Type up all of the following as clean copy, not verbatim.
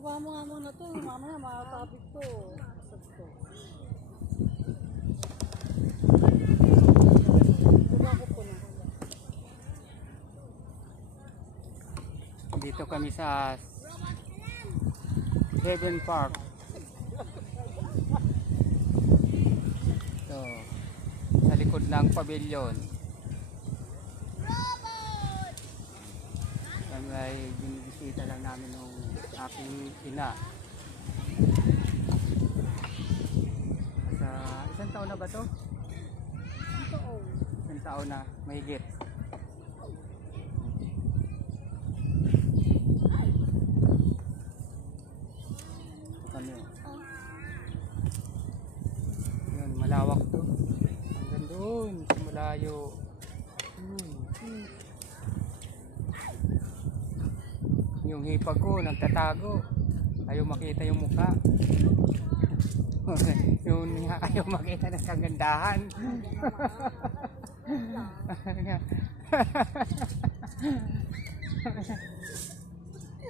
Baba mo nga muna to. Mamaya makakapit to. Asad to. Baba ko po na. Dito kami sa Heaven Park. So, sa likod ng pavilion. Yan ay binibisita lang namin ng aking ina. Sa isang taon na ba to? Isang taon na, mahigit. Kami. Yun, malawak to. Hanggang doon, malayo. Yung hipag ko nagtatago, ayaw makita yung mukha. Yung ayaw makita ng kagandahan.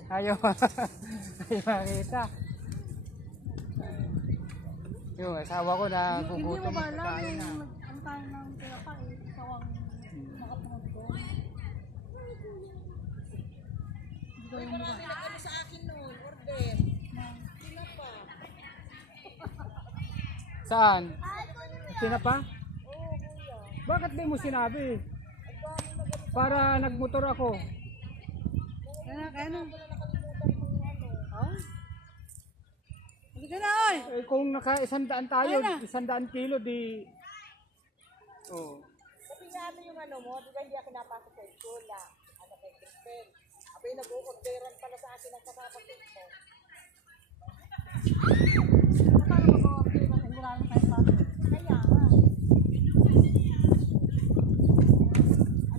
ayaw makita. Yung asawa ko na gugutom na kain na. Ang tayo ng pinapa eh. Ikaw ang nakapunod ko. Ay, marami na kami sa akin noon, order. Pinapa. Saan? Tinapa? Oo, kuya. Bakit di mo sinabi? Para nagmotor ako. Kaya na. Wala nakalimutan mo ano. Hindi ka na oy! Eh, kung naka 100 tayo, Ayun na. 100 kilo di... Oh. Kasi nga ano yung ano mo, di ba hindi ako napasok sa school na ano kay Kristen. Abay nag-orderan pala sa akin ang kasapatid mo. Paano mag-order? Hindi namin tayo pa. Kaya nga.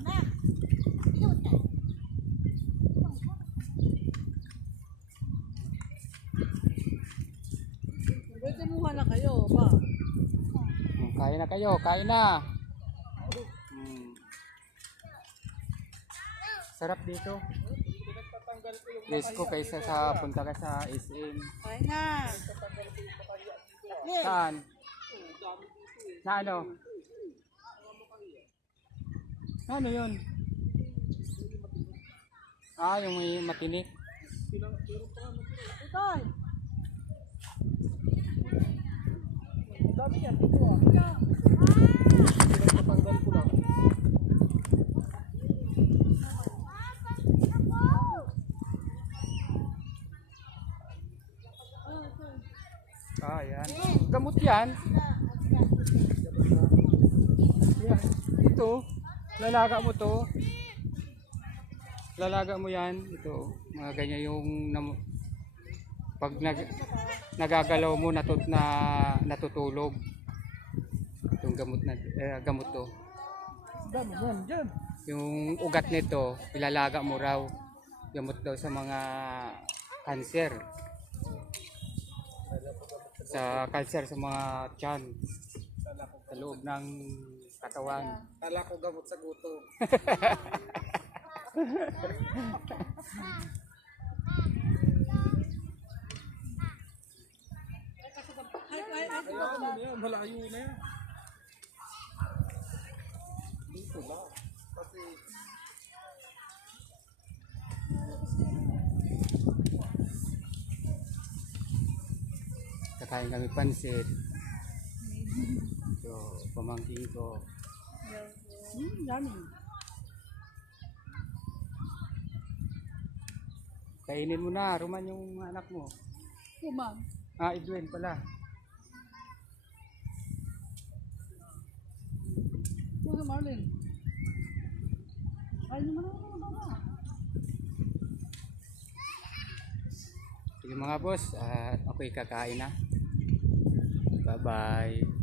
Anak! Yun ka. Pwede muha na kayo ba? Kain na kayo, kain na. Sarap dito. Risko kaysa sa punta ka sa SM. Kaya na. Saan? Na ano? Ano yun? Ah, yung may matinik. Itoy! Dami yan dito ah. Pinagpapanggal ko lang. Ah, yan. Gamot yan. Yan. Ito. Lalaga mo to. Lalaga mo yan. Ito. Mga ganyan yung pag nagagalaw mo natutulog. Itong gamot to. Dami yan dyan. Yung ugat nito, ilalaga mo raw. Gamot daw sa mga cancer. Sa cancer sa mga tiyan. Sa loob ng katawan. Kala ko gamot sa gutom. Malayo na yan. Dito ba? Kasi Kakain kami pansit. So, pamangkin ko. Dami. Kainin mo na, Roman yung anak mo. Kumang. Ah, Edwin pala. Ito sa Marlin. Ay, naman ako baba. Sige mga boss, ako'y kakain na. Bye-bye.